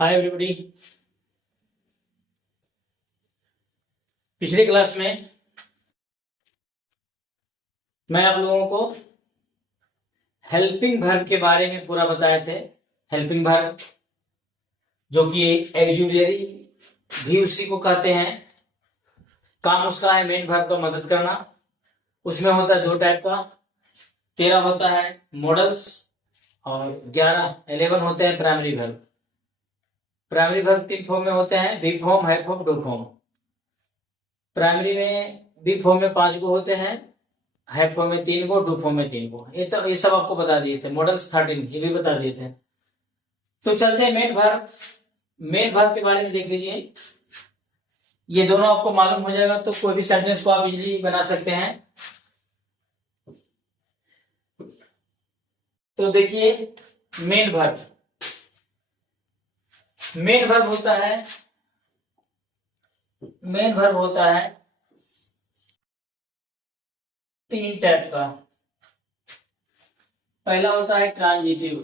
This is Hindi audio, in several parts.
Hi everybody. पिछली क्लास में मैं आप लोगों को हेल्पिंग वर्ब के बारे में पूरा बताए थे। हेल्पिंग वर्ब जो कि एक्सुलरी भी उसी को कहते हैं। काम उसका है मेन वर्ब का मदद करना। उसमें होता है दो टाइप का, 13 होता है मॉडल्स और 11 होते हैं primary verb. Primary verb 3 form में होते हैं, बी फॉर्म, है फॉर्म, डू फॉर्म। प्राइमरी में बी फॉर्म में 5 गो होते हैं, है फॉर्म में 3 गो, डू फॉर्म में 3 गो। ये सब आपको बता दिए थे। मॉडल्स 13 ये भी बता दिए थे। तो चलते हैं मेन वर्ब। मेन वर्ब के बारे में देख लीजिए। ये दोनों आपको मालूम हो जाएगा तो कोई भी सेंटेंस को आप इजीली बना सकते हैं। तो देखिए मेन वर्ब। मेन वर्ब होता है तीन टाइप का। पहला होता है ट्रांजिटिव,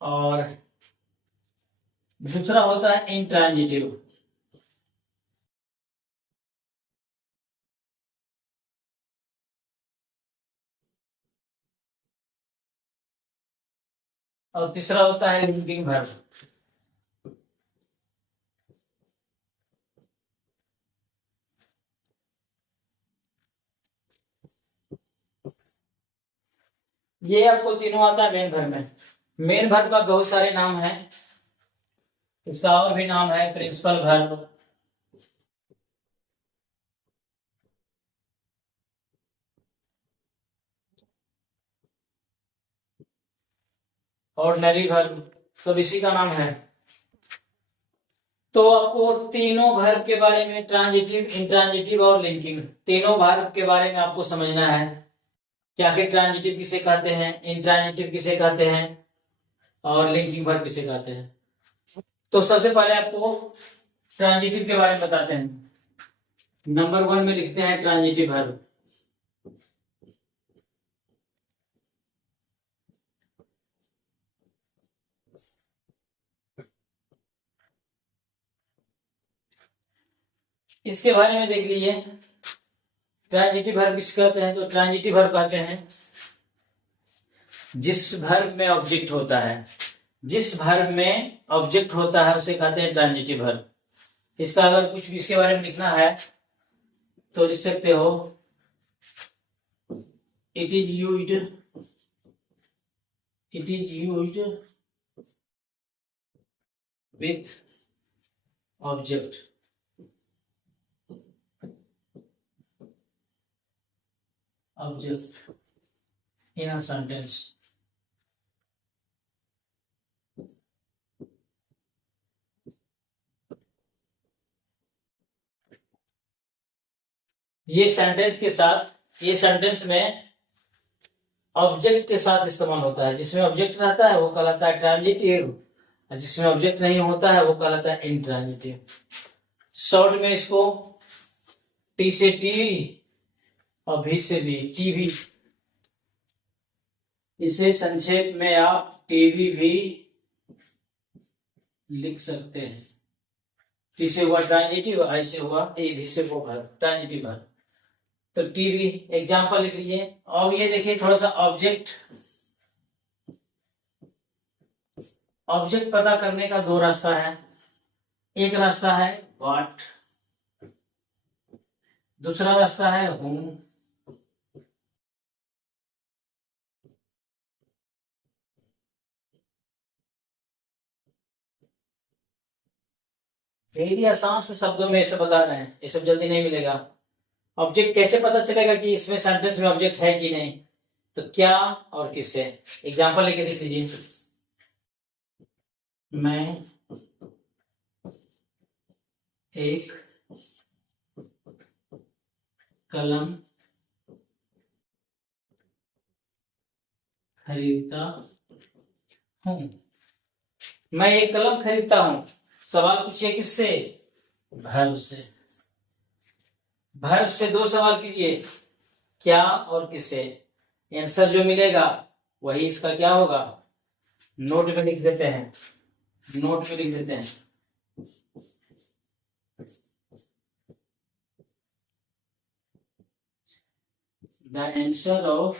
और दूसरा होता है इंट्रांजिटिव। और तीसरा होता है लिंकिंग वर्ब। ये आपको तीनों आता है मेन वर्ब में। मेन वर्ब का बहुत सारे नाम हैं। इसका और भी नाम है प्रिंसिपल वर्ब, ऑर्डिनरी वर्ब, सब इसी का नाम है। तो आपको तीनों वर्ब के बारे में, ट्रांजिटिव, इंट्रांजिटिव और लिंकिंग, तीनों वर्ब के बारे में आपको समझना है। क्या कि ट्रांजिटिव किसे कहते हैं, इंट्रांजिटिव किसे कहते हैं और लिंकिंग वर्ब किसे कहते हैं। तो सबसे पहले आपको ट्रांजिटिव के बारे में बताते हैं। नंबर 1 में लिखते हैं ट्रांजिटिव वर्ब। इसके बारे में देख लीजिए। ट्रांजिटिव वर्ब किसे कहते हैं? तो ट्रांजिटिव वर्ब कहते हैं जिस वर्ब में ऑब्जेक्ट होता है, जिस वर्ब में ऑब्जेक्ट होता है उसे कहते हैं ट्रांजिटिव वर्ब। इसका अगर कुछ भी इसके बारे में लिखना है तो लिख सकते हो, it is used with object. in a sentence। ये सेंटेंस में ऑब्जेक्ट के साथ इस्तेमाल होता है। जिसमें ऑब्जेक्ट रहता है वो कहलाता है ट्रांजिटिव, और जिसमें ऑब्जेक्ट नहीं होता है वो कहलाता है इंट्रांजिटिव। शॉर्ट में इसको टी से टी और भी से भी, टीवी। इसे संक्षेप में आप टीवी भी लिख सकते हैं। टी से हुआ ट्रांजिटिव, आई से हुआ, ए भी से वो ट्रांजिटिव वर्ब। तो टीवी एग्जाम्पल लिख लीजिए। अब ये देखिए थोड़ा सा ऑब्जेक्ट पता करने का दो रास्ता है। एक रास्ता है व्हाट, दूसरा रास्ता है whom। यही आसान से शब्दों में इसे बता रहे हैं, ये सब जल्दी नहीं मिलेगा। ऑब्जेक्ट कैसे पता चलेगा कि इसमें सेंटेंस में ऑब्जेक्ट है कि नहीं? तो क्या और किससे। एग्जाम्पल लेके देख लीजिए। मैं एक कलम खरीदता हूं। मैं एक कलम खरीदता हूं। सवाल पूछिए किससे? वर्ब से। वर्ब से दो सवाल कीजिए। क्या और किसे। आंसर जो मिलेगा वही इसका क्या होगा, नोट में लिख देते हैं, नोट में लिख देते हैं। The answer of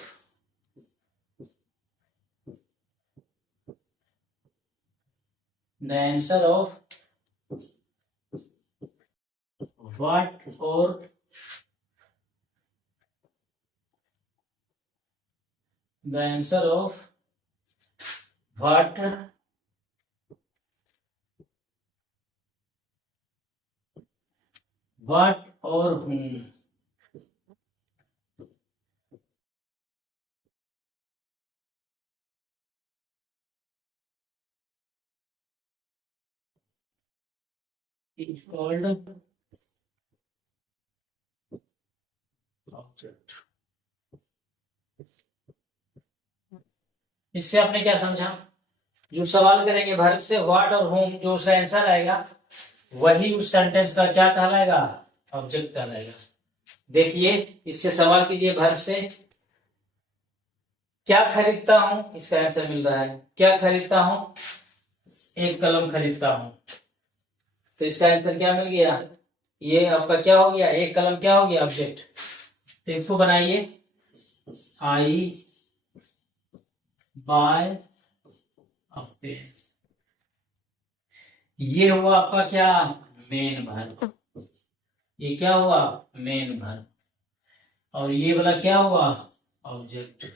what or the answer of what or whom। Is called object। इससे आपने क्या समझा, जो सवाल करेंगे वर्ब से व्हाट और होम, जो उसका आंसर आएगा वही उस सेंटेंस का क्या कहलाएगा, ऑब्जेक्ट कहलाएगा। देखिए इससे सवाल कीजिए वर्ब से, क्या खरीदता हूं, इसका आंसर मिल रहा है, क्या खरीदता हूं, एक कलम खरीदता हूं, तो इसका आंसर क्या मिल गया, ये आपका क्या हो गया, एक कलम क्या हो गया, ऑब्जेक्ट। तो इसको बनाइए, आई बाय अ पेन, ये हुआ आपका क्या, मेन वर्ब, ये क्या हुआ, मेन वर्ब, और ये वाला क्या हुआ, ऑब्जेक्ट,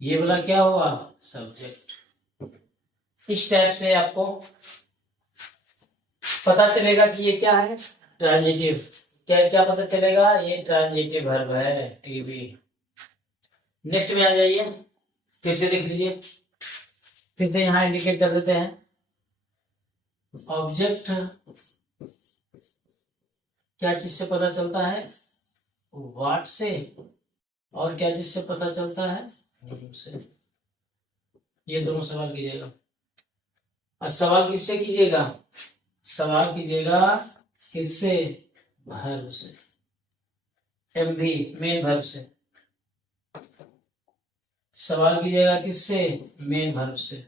ये वाला क्या हुआ, सब्जेक्ट। इस टाइप से आपको पता चलेगा कि ये क्या है, ट्रांजिटिव। क्या क्या पता चलेगा, ये ट्रांजिटिव वर्ब है, टीवी। नेक्स्ट में आ जाइए, फिर से देख लीजिए, फिर से यहां इंडिकेट कर देते हैं। ऑब्जेक्ट क्या चीज से पता चलता है, व्हाट से, और क्या चीज से पता चलता है, से। ये दोनों सवाल कीजिएगा। और सवाल किससे कीजिएगा, सवाल कीजिएगा किससे, वर्ब से, एमवी मेन वर्ब से। सवाल कीजिएगा किससे, मेन वर्ब से।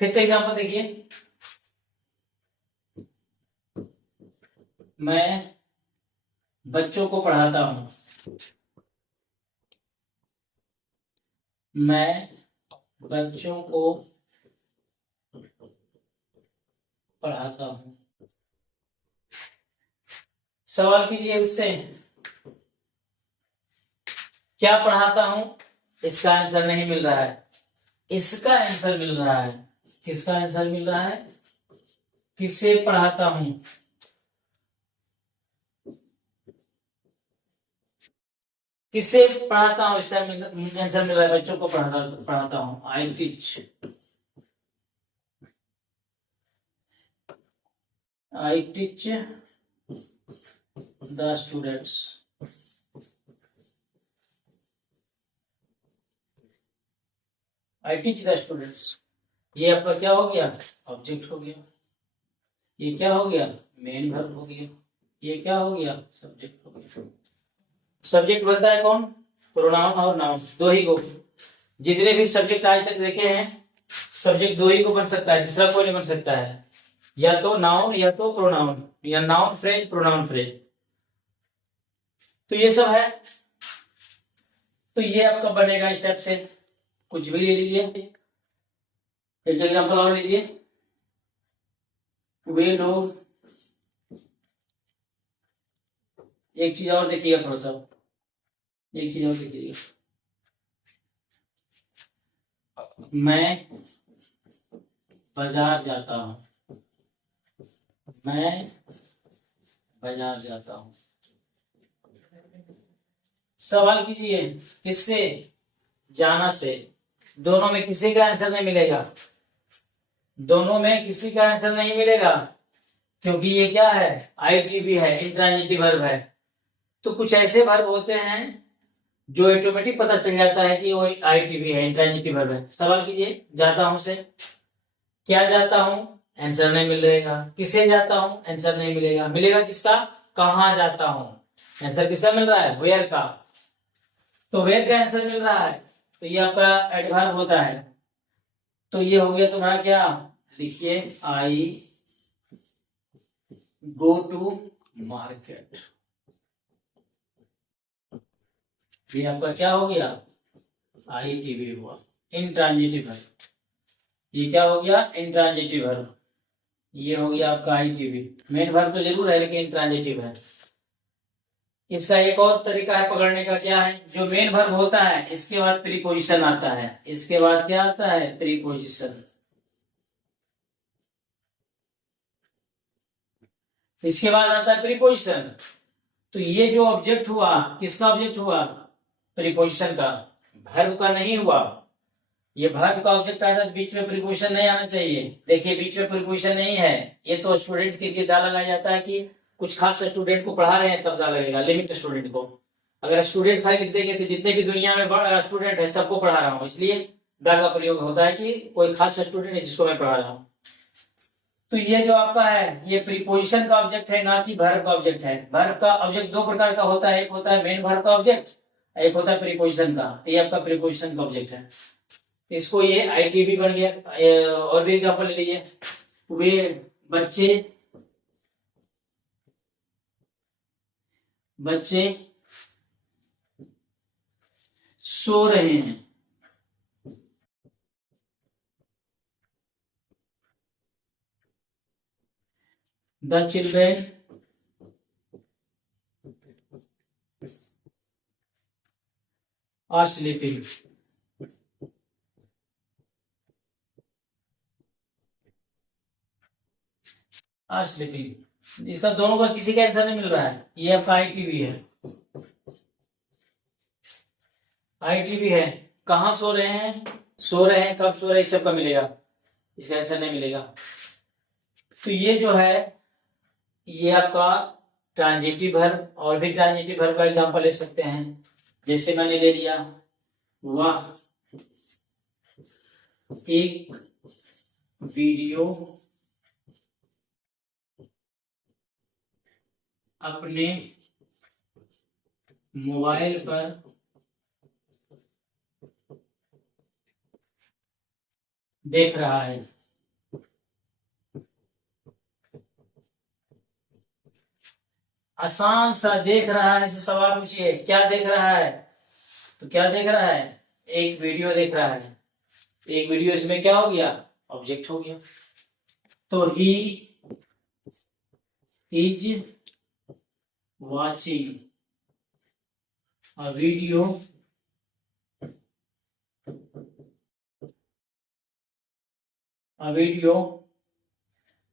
फिर से एग्जांपल देखिए, मैं बच्चों को पढ़ाता हूं, मैं बच्चों को पढ़ाता हूं। सवाल कीजिए इससे, क्या पढ़ाता हूं, इसका आंसर नहीं मिल रहा है, इसका आंसर मिल रहा है, किसका आंसर मिल रहा है, किसे पढ़ाता हूं, किसे पढ़ाता हूं, इसका आंसर मिल रहा है, बच्चों को पढ़ाता हूं, I teach, I teach the students। I teach the students, ये आपका क्या हो गया, ऑब्जेक्ट हो गया। ये क्या हो गया, मेन वर्ब हो गया। ये क्या हो गया, सब्जेक्ट हो गया। सब्जेक्ट बनता है कौन, प्रोनाउन और नाउन, दो ही को। जितने भी सब्जेक्ट आज तक देखे हैं, सब्जेक्ट दो ही को बन सकता है, तीसरा कोई नहीं बन सकता है, या तो नाउन या तो प्रोनाउन, या नाउन फ्रेज प्रोनाउन फ्रेज। तो ये सब है, तो ये आपका बनेगा स्टेप से। कुछ भी ले लीजिए, एक एग्जांपल और लीजिए, वे लोग, एक चीज और देखिएगा, थोड़ा सा एक चीज और देखिएगा, मैं बाजार जाता हूं, मैं बाजार जाता हूं। सवाल कीजिए किससे, जाना से। दोनों में किसी का आंसर नहीं मिलेगा, दोनों में किसी का आंसर नहीं मिलेगा, क्योंकि ये क्या है, आईटीबी है, इंट्रांजिटिव वर्ब है। तो कुछ ऐसे वर्ब होते हैं जो ऑटोमेटिक पता चल जाता है कि वो आईटीबी है, इंट्रांजिटिव वर्ब है। सवाल कीजिए, जाता हूं से, क्या जाता हूं, आंसर नहीं मिलेगा, किसे जाता हूं, आंसर नहीं मिलेगा, मिलेगा किसका, कहां जाता हूं, आंसर किसका मिल रहा है? वेयर का। तो वेयर का आंसर मिल रहा है, तो ये आपका एडवर्ब होता है। तो ये हो गया तुम्हारा क्या, लिखिए आई गो टू मार्केट। ये आपका क्या हो गया? ITV हुआ, इंट्रांजिटिव वर्ब। ये क्या हो गया? Intransitive verb. ये हो गया आपका ITV। मेन वर्ब तो जरूर है लेकिन इंट्रांजिटिव है। इसका एक और तरीका है पकड़ने का, क्या है? जो मेन वर्ब होता है इसके बाद प्रीपोजिशन आता है। इसके बाद क्या आता है? प्रीपोजिशन। इसके बाद आता है प्रीपोजिशन। तो ये जो ऑब्जेक्ट हुआ, किसका ऑब्जेक्ट हुआ? प्रीपोजिशन का, वर्ब का नहीं हुआ। ये वर्ब का ऑब्जेक्ट आया था, बीच में प्रीपोजिशन नहीं आना चाहिए। देखिए बीच में प्रीपोजिशन नहीं है। ये तो स्टूडेंट के लिए दा लगाया जाता है कि कुछ खास स्टूडेंट को पढ़ा रहे हैं तब दा लगेगा, लिमिट स्टूडेंट को। अगर स्टूडेंट खाली लिख देंगे तो जितने भी दुनिया में स्टूडेंट है सबको पढ़ा रहा हूँ, इसलिए दा का प्रयोग होता है कि कोई खास स्टूडेंट है जिसको मैं पढ़ा रहा हूँ। तो ये जो आपका है ये प्रीपोजिशन का ऑब्जेक्ट है, ना कि वर्ब का ऑब्जेक्ट है। वर्ब का ऑब्जेक्ट दो प्रकार का होता है, एक होता है मेन वर्ब का ऑब्जेक्ट, एक होता है प्रीपोजिशन का। तो ये आपका प्रीपोजिशन का ऑब्जेक्ट है। इसको ये ITV बन गया। और भी एग्जाम्पल ले लीजिए। वे बच्चे सो रहे हैं। The children are sleeping. Are sleeping. इसका दोनों का किसी का आंसर नहीं मिल रहा है। ये आपका ITV है। ITV है। कहाँ सो रहे हैं? सो रहे हैं, कब सो रहे हैं, सब का मिलेगा, इसका आंसर नहीं मिलेगा। तो ये जो है ये आपका ट्रांजिटिव वर्ब। और भी ट्रांजिटिव वर्ब का एग्जांपल ले सकते हैं, जैसे मैंने ले लिया वह एक वीडियो अपने मोबाइल पर देख रहा है। आसान सा देख रहा है, से सवाल पूछिए क्या देख रहा है? तो क्या देख रहा है? एक वीडियो देख रहा है। एक वीडियो, इसमें क्या हो गया? ऑब्जेक्ट हो गया। तो he is watching a video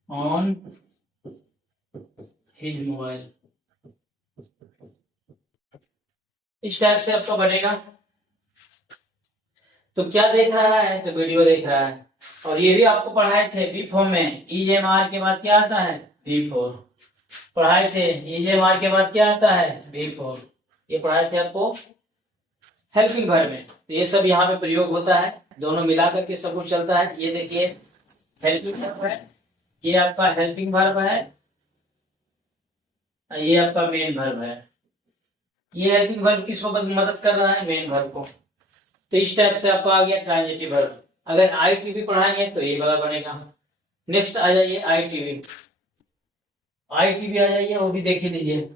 on his mobile. इस टाइप से आपका बनेगा। तो क्या देख रहा है? तो वीडियो देख रहा है। और ये भी आपको पढ़ाए थे बी फॉर्म में, EJMR के बाद क्या आता है? V4। पढ़ाए थे EJMR के बाद क्या आता है? V4। ये पढ़ाए थे आपको हेल्पिंग वर्ब में। तो ये सब यहाँ पे प्रयोग होता है, दोनों मिला करके सब कुछ चलता है। ये देखिए हेल्पिंग वर्ब है, ये आपका हेल्पिंग वर्ब है, ये आपका मेन वर्ब है। ये हेल्पिंग वर्ब किसको मदद कर रहा है? मेन वर्ब को। तो इस टाइप से आपका आ गया ट्रांजिटिव वर्ब। अगर ITV पढ़ाएंगे तो ये वाला बनेगा। नेक्स्ट आ जाइए ITV। ITV आ जाइए, वो भी देख ही लीजिए,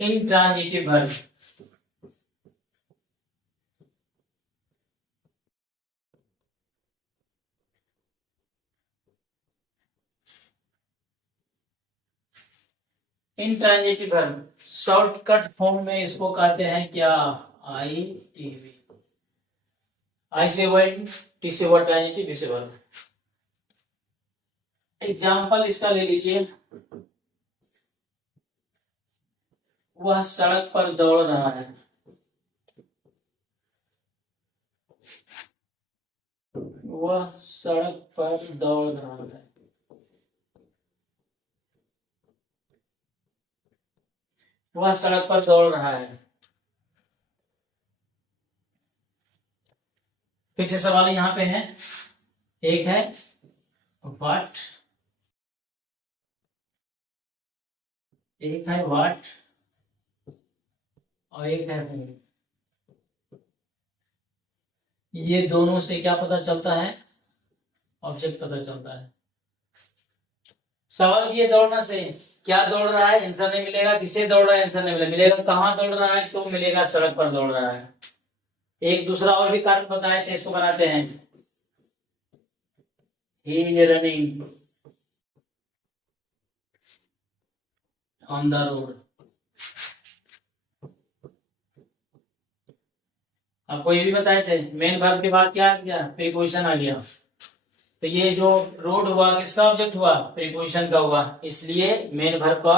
intransitive verb. Intransitive verb shortcut form में इसको कहते हैं क्या? ITV। आई से वर्ड, T से वर्ड ट्रांजिटिव, V से वर्ब। एग्जाम्पल इसका ले लीजिए, वह सड़क पर दौड़ रहा है। वह सड़क पर दौड़ रहा है। वह सड़क पर दौड़ रहा है। फिर से सवाल यहाँ पे है, एक है व्हाट, एक है व्हाट और एक है होम। ये दोनों से क्या पता चलता है? ऑब्जेक्ट पता चलता है। सवाल ये दौड़ना से क्या दौड़ रहा है, आंसर नहीं मिलेगा। किसे दौड़ रहा है, आंसर नहीं मिलेगा। मिलेगा कहाँ दौड़ रहा है, तो मिलेगा सड़क पर दौड़ रहा है। एक दूसरा और भी कारण बताए थे, इसको बनाते हैं। He is running on the road. आपको ये भी बताए थे, मेन वर्ब के बाद क्या आ गया, प्रीपोजिशन आ गया। तो ये जो रोड हुआ किसका ऑब्जेक्ट हुआ, प्रीपोजिशन का हुआ, इसलिए मेन वर्ब का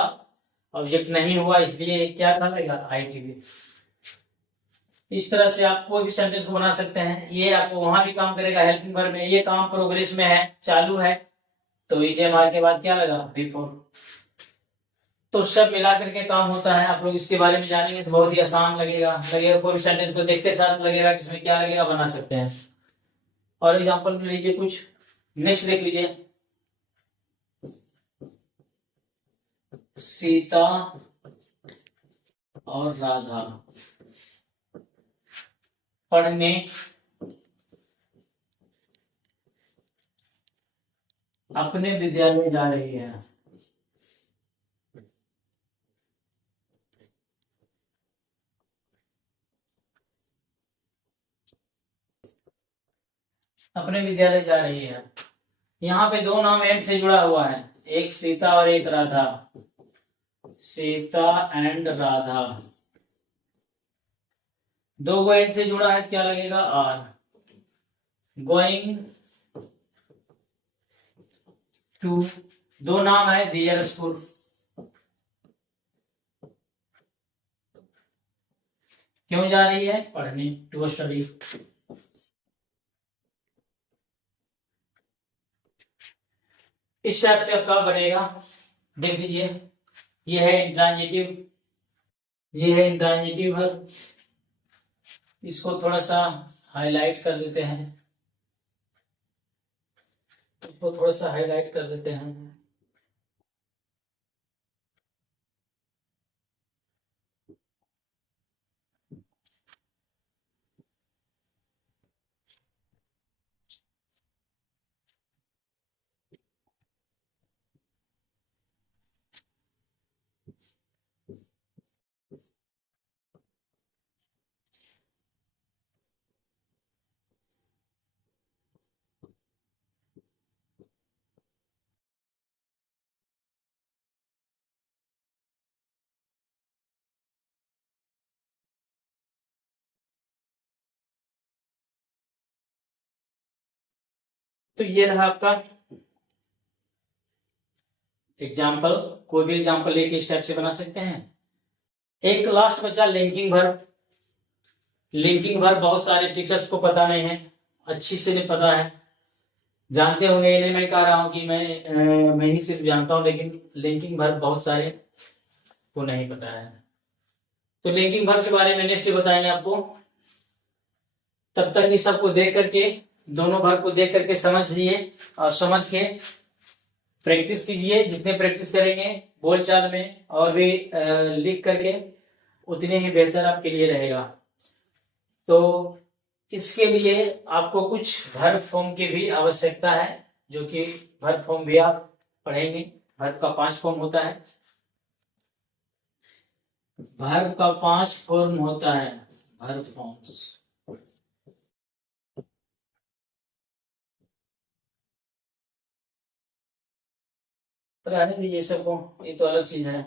ऑब्जेक्ट नहीं हुआ, इसलिए क्या कहलाएगा, आईटीवी। इस तरह से आप कोई भी सेंटेंस को बना सकते हैं। ये आपको वहां भी काम करेगा, हेल्पिंग वर्ब में। ये काम प्रोग्रेस में है, चालू है, तो ईजेएमआर के बाद क्या लगा, बिफोर। तो सब मिला करके काम होता है। आप लोग इसके बारे में जानेंगे तो बहुत ही आसान लगेगा। कोई भी सेंटेंस को देखते साथ लगेगा किसमें क्या लगेगा, बना सकते हैं। और एग्जांपल में लीजिए कुछ, नेक्स्ट देख लीजिए। सीता और राधा पढ़ने अपने विद्यालय जा रही है। अपने विद्यालय जा रही है। यहाँ पे दो नाम एंड से जुड़ा हुआ है, एक सीता और एक राधा। सीता एंड राधा, दो गो एंड से जुड़ा है, क्या लगेगा, आर। गोइंग टू, दो नाम है, दियर स्कूल। क्यों जा रही है, पढ़ने, टू स्टडी। इस टाइप से आपका बनेगा, देख लीजिए। ये है इंट्रांजिटिव, ये है इंट्रांजिटिव वर्ब। इसको थोड़ा सा हाईलाइट कर देते हैं, इसको थोड़ा सा हाईलाइट कर देते हैं। तो ये रहा आपका एग्जाम्पल। कोई भी एग्जाम्पल एक स्टेप से बना सकते हैं। एक लास्ट बचा लिंकिंग वर्ब। लिंकिंग वर्ब बहुत सारे टीचर्स को पता नहीं है, अच्छी से नहीं पता है, जानते होंगे, इन्हें मैं कह रहा हूं कि मैं ही सिर्फ जानता हूं, लेकिन लिंकिंग वर्ब बहुत सारे को नहीं पता है। तो लिंकिंग वर्ब के बारे में नेक्स्ट बताएंगे आपको। तब तक ये सबको देख करके, दोनों वर्ब को देख करके समझ लिए, और समझ के प्रैक्टिस कीजिए। जितने प्रैक्टिस करेंगे बोलचाल में और भी लिख करके, उतने ही बेहतर आपके लिए रहेगा। तो इसके लिए आपको कुछ वर्ब फॉर्म की भी आवश्यकता है, जो कि वर्ब फॉर्म भी आप पढ़ेंगे। वर्ब का 5 फॉर्म होता है, वर्ब का 5 फॉर्म होता है, वर्ब फॉर्म्स। रहने दीजिए सबको, ये तो अलग चीज है।